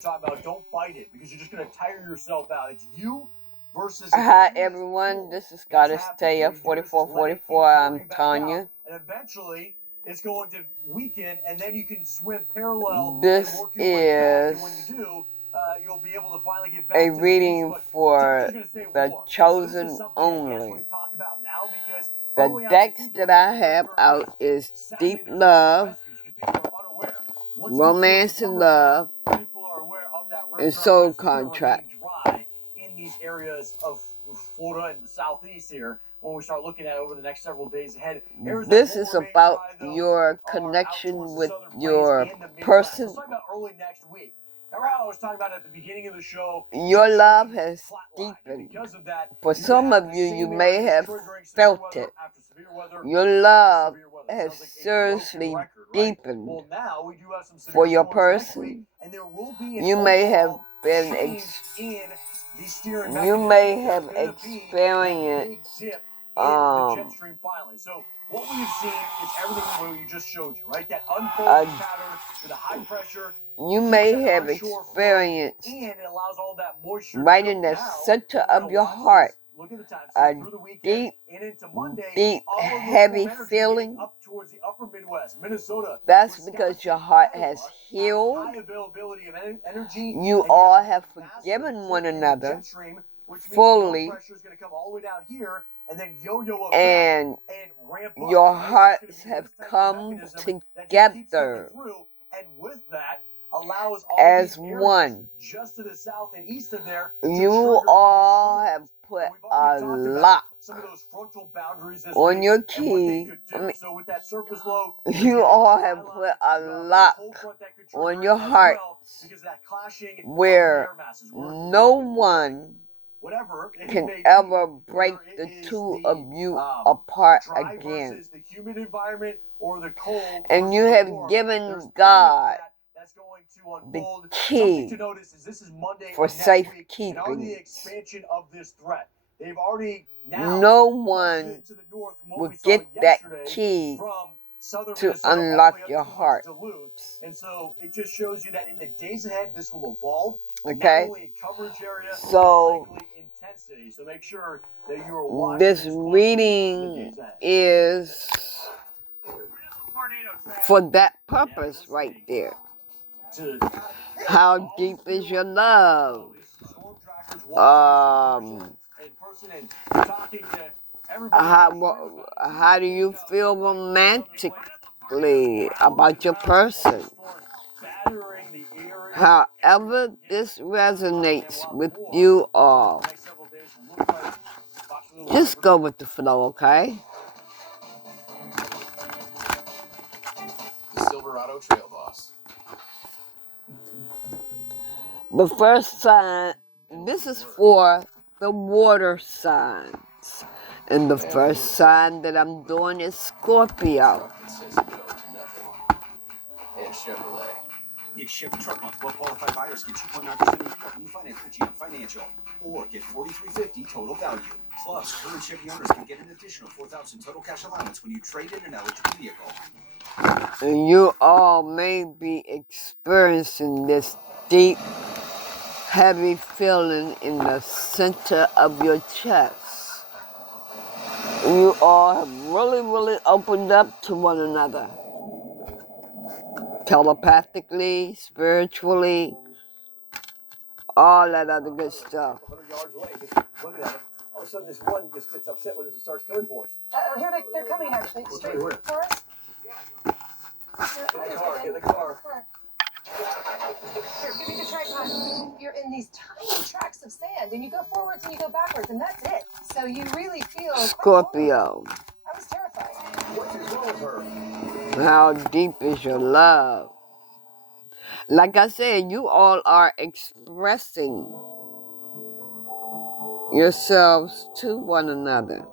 talking about, don't fight it because you're just going to tire yourself out. It's you versus. Hi everyone, this is Goddess Taya 4444. I'm Tanya. And eventually it's going to weaken, and then you can swim parallel. This and work your way back. And when is you do, you'll be able to finally get back a to the reading beach, for the chosen only. The decks that I have out is Deep Love, Romance and Love, and Soul Contract. In these areas of Florida and the southeast here, when we start looking at over the next several days ahead. This is about your connection with your person. Let's talk about early next week. Remember how I was talking about at the beginning of the show? Your love has deepened. For some of you, you may have felt it. Your love has seriously deepened for your person. You may have been experienced So what we've seen is everything what you just showed you, right? That unfolding pattern with a high pressure. You may have experienced right in the center of your heart a deep, heavy feeling. That's because your heart has healed. You all have forgiven one another fully, and your hearts have come together as one. Just to the south and east of there, you all have put a lock on your key. So with that surface low, you all have put a lock on your heart where no one can ever break the two of you apart again. And you have given God the key for safekeeping. No one will get that key to unlock your heart. And so it just shows you that in the days ahead, this will evolve. Okay. Not only in coverage area, so intensity. So make sure that you are watching this reading is for that purpose right there. How deep is your love? How do you feel romantically about your person? However this resonates with you all, just go with the flow, okay? The Silverado Trail Boss. The first sign, this is for the water signs. And the first sign that I'm doing is Scorpio. And Chevrolet. Get Chevy truck month. Well qualified buyers get 2.9% APR when you finance through GM Financial. Or get $4,350 total value. Plus, current Chevy owners can get an additional $4,000 total cash allowance when you trade in an eligible vehicle. You all may be experiencing this deep, heavy feeling in the center of your chest. You all have really opened up to one another. Telepathically, spiritually, all that other good stuff. 100 yards away, just looking at it. All of a sudden, this one just gets upset with us and starts coming for us. Here they're coming, actually. Straight for us. Get in the car, get in the car. Here, give me the tripod. You're in these tiny tracts of sand, and you go forwards and you go backwards, and that's it. So you really feel Scorpio. I was terrified. What is wrong with her? How deep is your love? Like I said, you all are expressing yourselves to one another.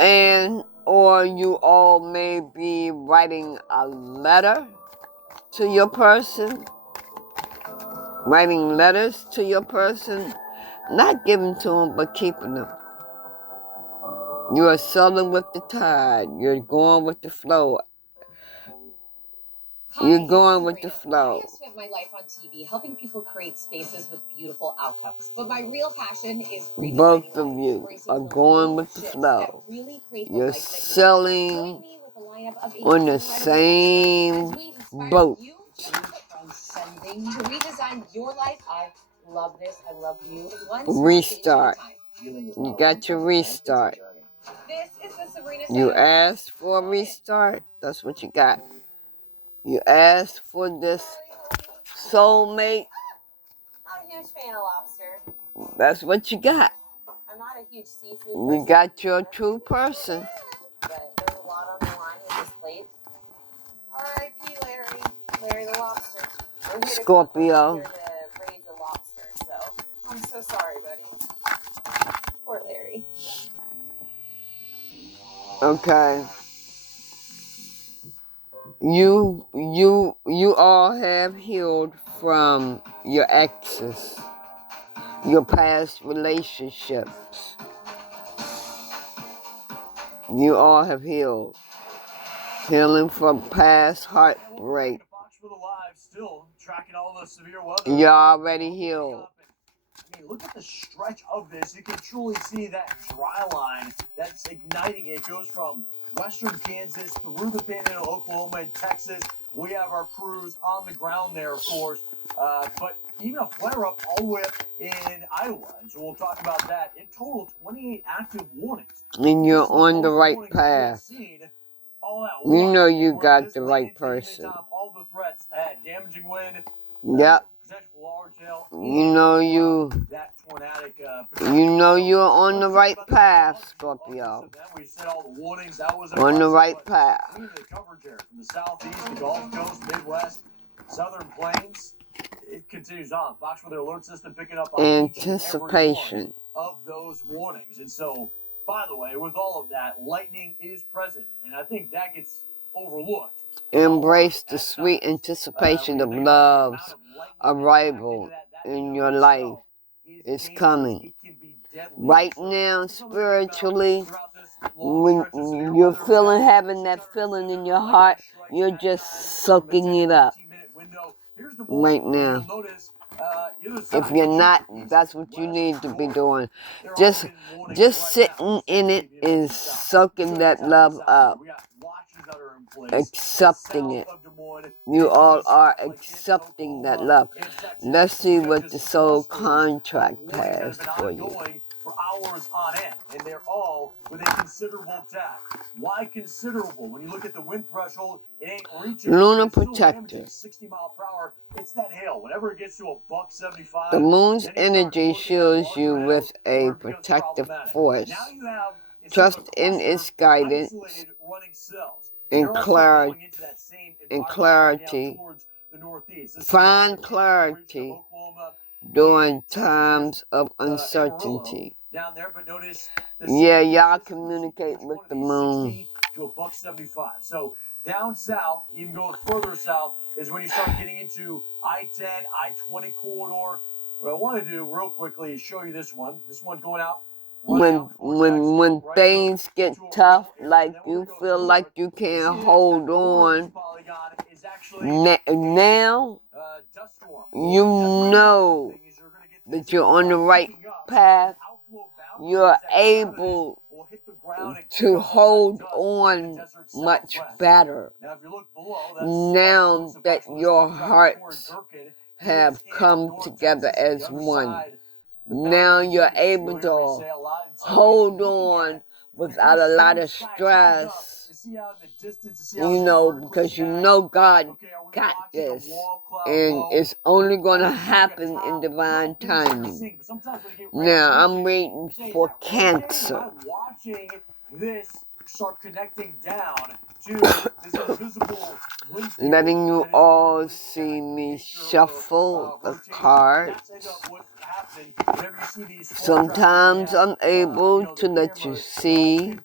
And or you all may be writing a letter to your person. Writing letters to your person. Not giving to them, but keeping them. You are sailing with the tide. You're going with the flow. You're going with the flow. I have spent my life on TV helping people create spaces with beautiful outcomes. But my real passion is Both of you are going with the flow. You're selling on the same boat. Transcending to redesign your life. I love this. I love you. Restart. You got your restart. This is the Sabrina. You asked for a restart. That's what you got. You asked for this soulmate. I'm a huge fan of lobster. That's what you got. I'm not a huge seafood You person, got your true person. but there's a lot on the line with this plate. R.I.P. Larry. Larry the lobster. We're here to Scorpio. We're here to raise a lobster, so I'm so sorry, buddy. Poor Larry. Okay. You all have healed from your exes, your past relationships. You all have healed. Healing from past heartbreak. Still tracking all the severe weather. You're already healed. I mean, look at the stretch of this. You can truly see that dry line that's igniting. It goes from western Kansas through the Panhandle, Oklahoma, and Texas. We have our crews on the ground there, of course. But even a flare-up all the way up in Iowa. And so we'll talk about that. In total, 28 active warnings. And you're on the right path. You know you got the right person. All the threats, damaging wind. Yep. You know you you're on the right path, Scorpio. On the right path. From the southeast, the Gulf Coast, Midwest, Southern Plains, it continues on. Fox with their alert system picking up on anticipation of those warnings. And so, by the way, with all of that, lightning is present, and I think that gets overlooked. Embrace the sweet anticipation of love's arrival in your life. It's coming. Right now, spiritually, when you're having that feeling in your heart, you're just soaking it up right now. If you're not, that's what you need to be doing. Just sitting in it and soaking that love up. Accepting it. You all are accepting that love. Let's see what the soul contract has for you. For hours on end, and they're all with a considerable attack. Why considerable? When you look at the wind threshold, it ain't reaching. Lunar protector. 60 mile per hour. It's that hail. Whenever it gets to a $175. The moon's energy shields you with a protective force. Trust in its guidance and clarity. Find clarity during times of uncertainty. Yeah, y'all communicate with the moon. To a $175. So down south, even going further south, is when you start getting into I-10, I-20 corridor. What I want to do real quickly is show you this one. This one going out. When things get tough, like you feel like you can't hold on, now you know that you're on the right path. You're able to hold on much better now that your hearts have come together as one. Now you're able to hold on without a lot of stress, you know, because you know God got this, and it's only going to happen in divine timing. Now, I'm waiting for Cancer. Letting you all see me shuffle the cards. Sometimes I'm able to let you see.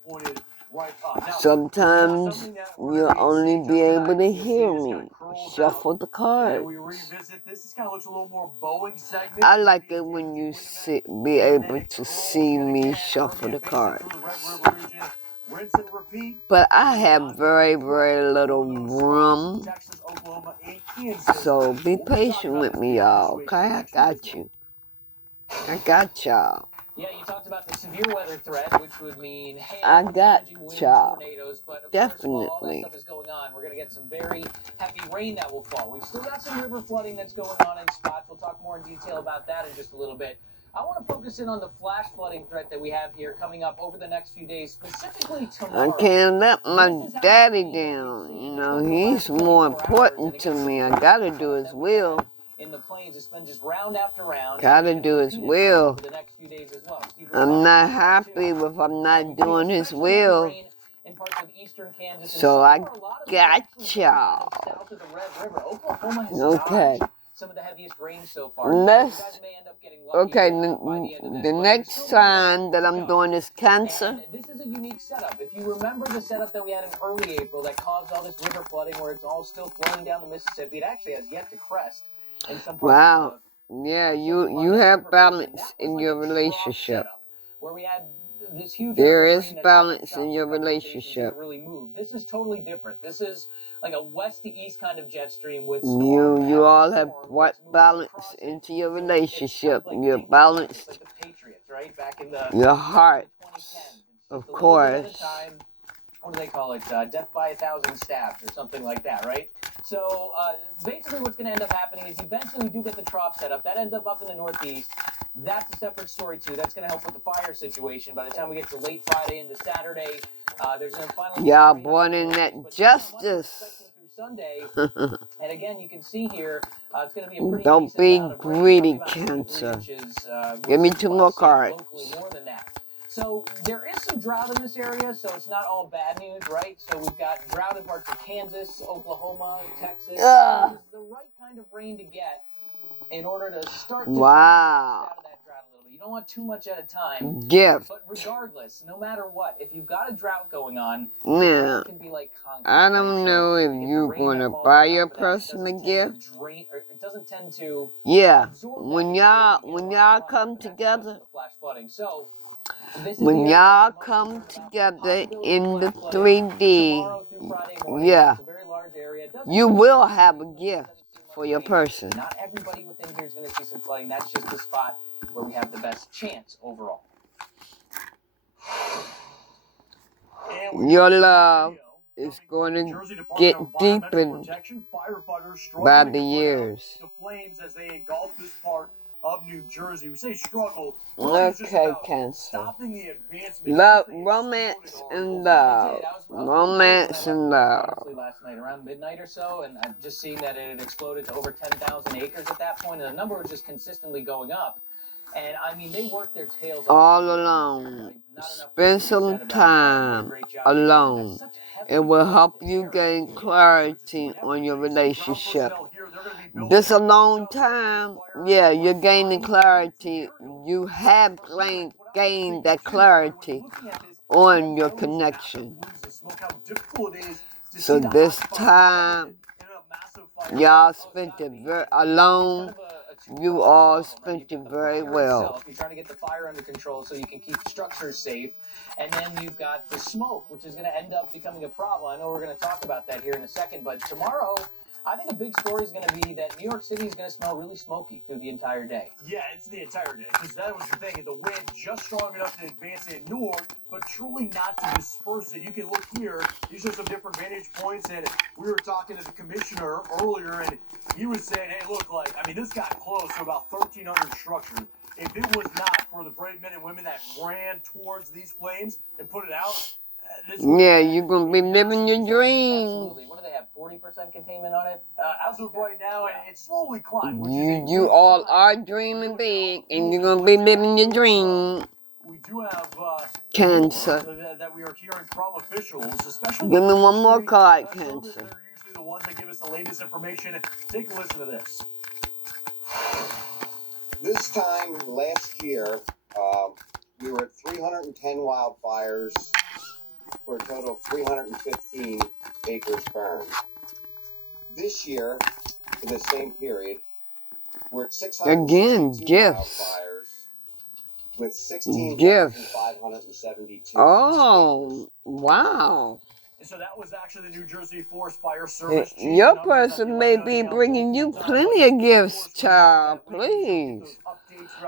Sometimes you'll only be able to hear me shuffle the cards. I like it when you be able to see me shuffle the cards. Rinse and repeat. But I have very, very little room. Texas, Oklahoma, and Kansas. So be patient with me, y'all. Okay? I got you. I got y'all. Yeah, you talked about the severe weather threat, which would mean hail, I got damaging winds, y'all. tornadoes. But of course, while all that Definitely. stuff is going on, we're going to get some very heavy rain that will fall. We've still got some river flooding that's going on in spots. We'll talk more in detail about that in just a little bit. I want to focus in on the flash flooding threat that we have here coming up over the next few days, specifically tomorrow. I can't let my daddy down. You know, he's more important to me. I gotta do his will. In the plains, it's been just round after round. Gotta do his will. For the next few days as well. I'm not happy if I'm not doing his will. In parts of eastern Kansas, So I got y'all. South of the Red River. Oklahoma has Okay. dodged some of the heaviest rain so far. Let's, You guys may end up getting lucky okay, by the end of this, the but next there's still sign that I'm doing is Cancer. and this is a unique setup. If you remember the setup that we had in early April that caused all this river flooding where it's all still flowing down the Mississippi, it actually has yet to crest in some parts Wow. of the Yeah, you have balance in your relationship. where we had this huge There rain is that balance stopped in your for a couple of days and relationship. didn't really move. This is totally different. This is like a west to east kind of jet stream with You all have brought balance into your relationship. You're balanced. Like the Patriots, right? Back in the Your heart, 2010s. of Just a little bit at a course. time. What do they call it? Death by 1,000 stabs or something like that, right? So basically what's going to end up happening is eventually we do get the trough set up. That ends up in the Northeast. That's a separate story, too. That's going to help with the fire situation. By the time we get to late Friday into Saturday, there's going to finally... Y'all brought in that justice. Sunday. And again, you can see here, it's going to be a pretty Don't decent be amount of rain, greedy, probably about 2 to 3 Cancer. inches, Give me with 2 some more spots cards. locally more than that. So there is some drought in this area, so it's not all bad news, right? So we've got drought in parts of Kansas, Oklahoma, Texas. Ugh. It's the right kind of rain to get in order to start to Wow. out of that drought a little bit. You don't want too much at a time. Gift. But regardless, no matter what, if you've got a drought going on, Now, it can be like concrete. I right? don't So know if you get the you're rain going that to falls buy on your top of that, person a doesn't tend gift. to drain, or it doesn't tend to Yeah. absorb When that y'all nutrient. You get a lot of come product that together, causes the flash flooding. So this is when the area y'all I'm most come concerned about. together Possibility in of the flash flooding 3D, tomorrow through Friday morning. yeah, It's a very large area. It doesn't you seem will like have a it gift doesn't seem like for your rain. person. Not everybody within here is going to see some flooding. That's just the spot where we have the best chance overall. Your love is going to get deepened by the years. The flames as they engulf this part of New Jersey. We say struggle. Okay, Cancer. Stopping the advancement. Love, romance, and love. Romance and love. Honestly, last night around midnight or so, and I'm just seeing that it had exploded to over 10,000 acres at that point, and the number was just consistently going up. And I mean, they worked their tails off. All alone. Spend some time alone. It will help you gain clarity on your relationship. This alone time, yeah, you're gaining clarity. You have gained that clarity on your connection. So this time, y'all spent it very alone. You all spent it very well. You're trying to get the fire under control so you can keep structures safe. And then you've got the smoke, which is going to end up becoming a problem. I know we're going to talk about that here in a second, but tomorrow, I think a big story is going to be that New York City is going to smell really smoky through the entire day. Yeah, it's the entire day, because that was the thing. The wind just strong enough to advance it north, but truly not to disperse it. You can look here. These are some different vantage points, and we were talking to the commissioner earlier, and he was saying, hey, look, like, I mean, this got close to about 1,300 structures. If it was not for the brave men and women that ran towards these flames and put it out, yeah, you're going to be living your dreams. Absolutely. What do they have, 40% containment on it? As of right now, and it's slowly climbing. You all are dreaming big, and you're going to be living your dream. We do have Cancer. that we are hearing from officials, especially. Give me one more card, They're Cancer. usually the ones that give us the latest information. Take a listen to this. This time last year, we were at 310 wildfires for a total of 315 acres burned. This year, for the same period, we're at 662 Again, gifts. wildfires with 16,572. Oh, wow. And so that was actually the New Jersey Forest Fire Service. Your person may be bringing you plenty of gifts, child. Please.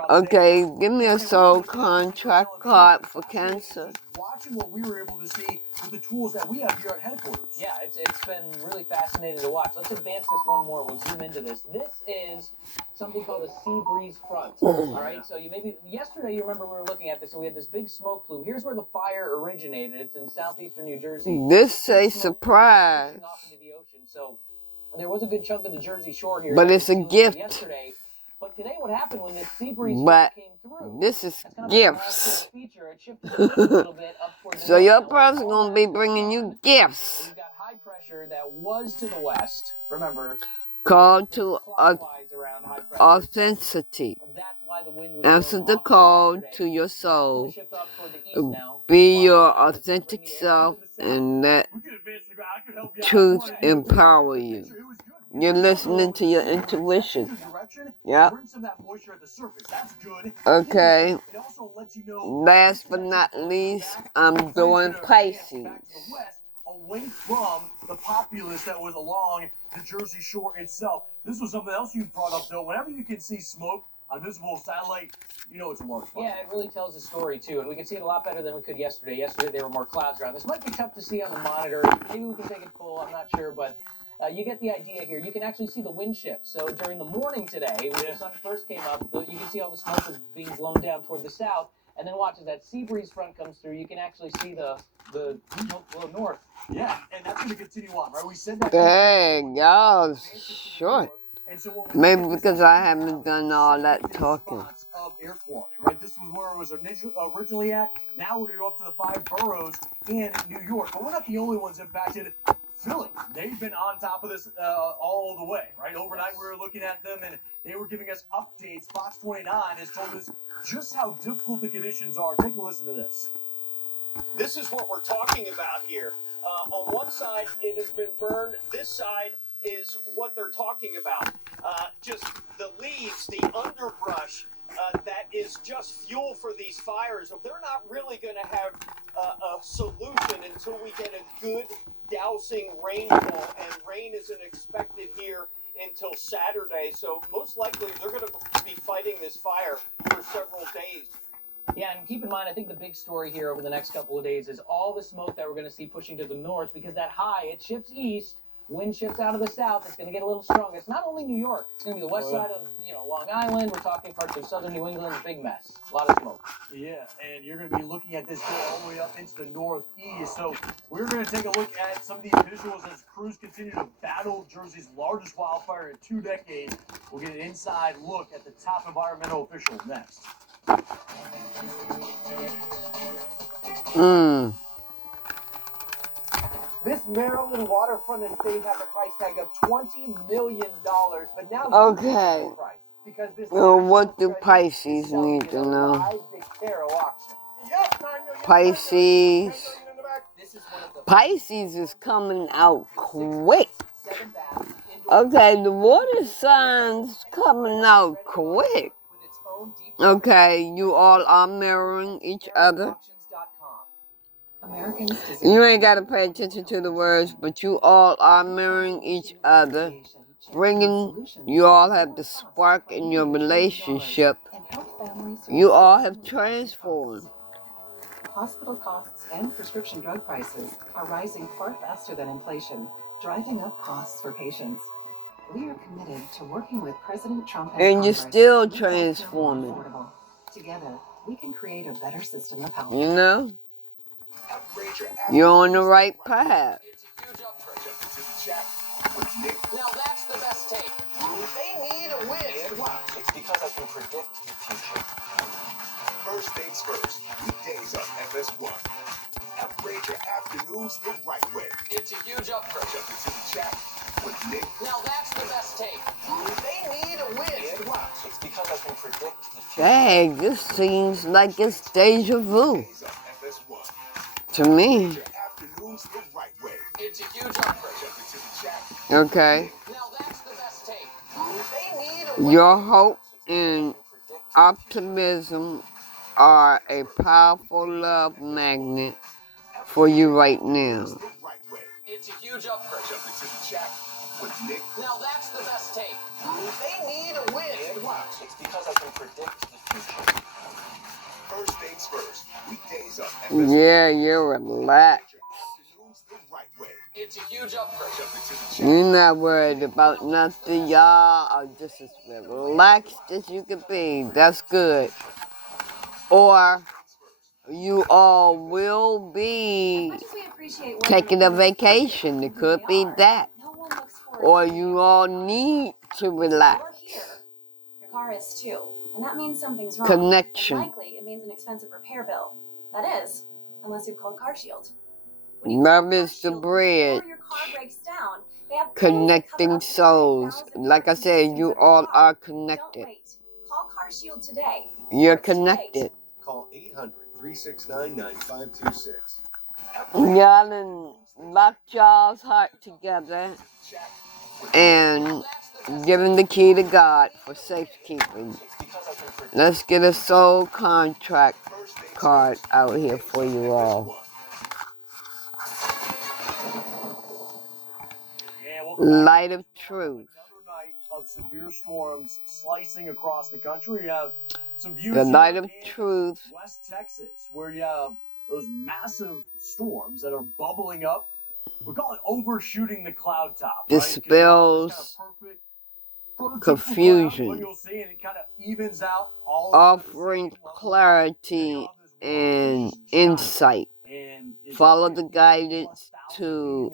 Okay, give me a soul contract card for Cancer. Watching what we were able to see with the tools that we have here at headquarters. Yeah, it's been really fascinating to watch. Let's advance this one more. We'll zoom into this. This is something called a sea breeze front. All right, so yesterday you remember we were looking at this and we had this big smoke plume. Here's where the fire originated. It's in southeastern New Jersey. This a surprise. Off into the ocean. So there was a good chunk of the Jersey Shore here. But it's a gift. Yesterday. But today what happened when this sea breeze came through? This is gifts. Feature. It shifted the wind a little bit up towards the So your person gonna be bringing you gifts. We've got high pressure that was to the west. Remember, called to clockwise around high pressure. authenticity. That's why the wind was Answer blowing the off call today. to your soul. Shift off toward the east now. Be your authentic self and let truth empower you. You're listening to your intuition. Yeah. Okay. Last but not least, I'm doing Pisces. Away from the populace that was along the Jersey Shore itself. This was something else you brought up, though. Whenever you can see smoke on visible satellite, you know it's a large fire. Yeah, it really tells a story, too, and we can see it a lot better than we could yesterday. Yesterday, there were more clouds around. This might be tough to see on the monitor. Maybe we can take it full. I'm not sure, but you get the idea here. You can actually see the wind shift. So during the morning today, when the sun first came up, you can see all the smoke was being blown down toward the south. And then watch as that sea breeze front comes through, you can actually see the smoke blow north. Yeah, and that's going to continue on, right? We said that. Dang, y'all short. Maybe because I haven't done all that talking. Of air quality, right? This was where it was originally at. Now we're going to go up to the 5 boroughs in New York. But we're not the only ones impacted. Philly, they've been on top of this all the way, right? Overnight we were looking at them and they were giving us updates. Fox 29 has told us just how difficult the conditions are. Take a listen to this. This is what we're talking about here. On one side, it has been burned. This side is what they're talking about. Just the leaves, the underbrush, that is just fuel for these fires. They're not really going to have a solution until we get a good dousing rainfall, and rain isn't expected here until Saturday. So most likely they're going to be fighting this fire for several days. Yeah, and keep in mind, I think the big story here over the next couple of days is all the smoke that we're going to see pushing to the north, because that high, it shifts east, wind shifts out of the south, it's going to get a little stronger. It's not only New York, it's going to be the west side of Long Island, we're talking parts of southern New England, big mess, a lot of smoke. Yeah, and you're going to be looking at this go all the way up into the northeast. So we're going to take a look at some of these visuals as crews continue to battle Jersey's largest wildfire in 2 decades. We'll get an inside look at the top environmental official next. This Maryland waterfront estate has a price tag of $20 million, but now okay. Price because this well, what do Pisces need to know? Pisces. Pisces is coming out quick. Okay, the water signs coming out quick. Okay, you all are mirroring each other. You ain't got to pay attention to the words, but you all are mirroring each other. You all have the spark in your relationship. You all have transformed. Hospital costs and prescription drug prices are rising far faster than inflation, driving up costs for patients. We are committed to working with President Trump and you're still transforming. Together, we can create a better system of health. You know? You're on the right path. Now that's the best take. They need a win. And why? It's because I can predict the future. First things first, weekdays on FS1. Upgrade your afternoons the right way. It's a huge upgrade. Jump into the chat with Nick. Now that's the best take. They need a win. And why? It's because I can predict the future. Dang, this seems like it's deja vu. Weekdays on FS1. To me. Your afternoons the right way. It's a huge upgrade. Jump into the chat. Okay. Now that's the best take. They need a win. Your hope and optimism are a powerful love magnet for you right now. The right way. It's a huge upgrade. Jump into the chat with Nick. Now that's the best take. They need a win. And Rock. It's because I can predict the future. First things first. Weekdays on FS1. Yeah, you're relaxed. Afternoons the right way. It's a huge upgrade. Jump into the chat. You're not worried about nothing. Y'all are just as relaxed as you can be. That's good. Or you all will be taking a vacation. It could be that. Or you all need to relax. Your car is too. And that means something's wrong. Connection. And likely, it means an expensive repair bill. That is, unless you've called CarShield. Love is the bridge. Before your car breaks down, they have Connecting souls. Like I said, you all are Don't connected. wait. Call CarShield today. You're It's too late. connected. Call 800-369-9526. Y'all done locked y'all's heart together and given the key to God for safekeeping. Let's get a soul contract card out here for you all. Light of truth. Another night of severe storms slicing across the country. You have some views The light here of in truth. West Texas, where you have those massive storms that are bubbling up. We call it overshooting the cloud top. Dispels confusion. What you'll see, and it kind of evens out all Offering clarity and insight. Follow the guidance to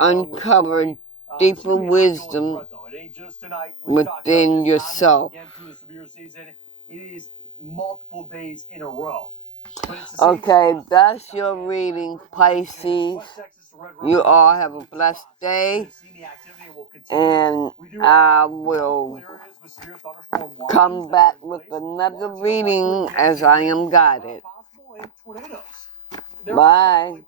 uncover deeper wisdom within yourself. It is multiple days in a row. Okay, that's your reading, Pisces. You all have a blessed day, and I will come back with another reading as I am guided. Bye.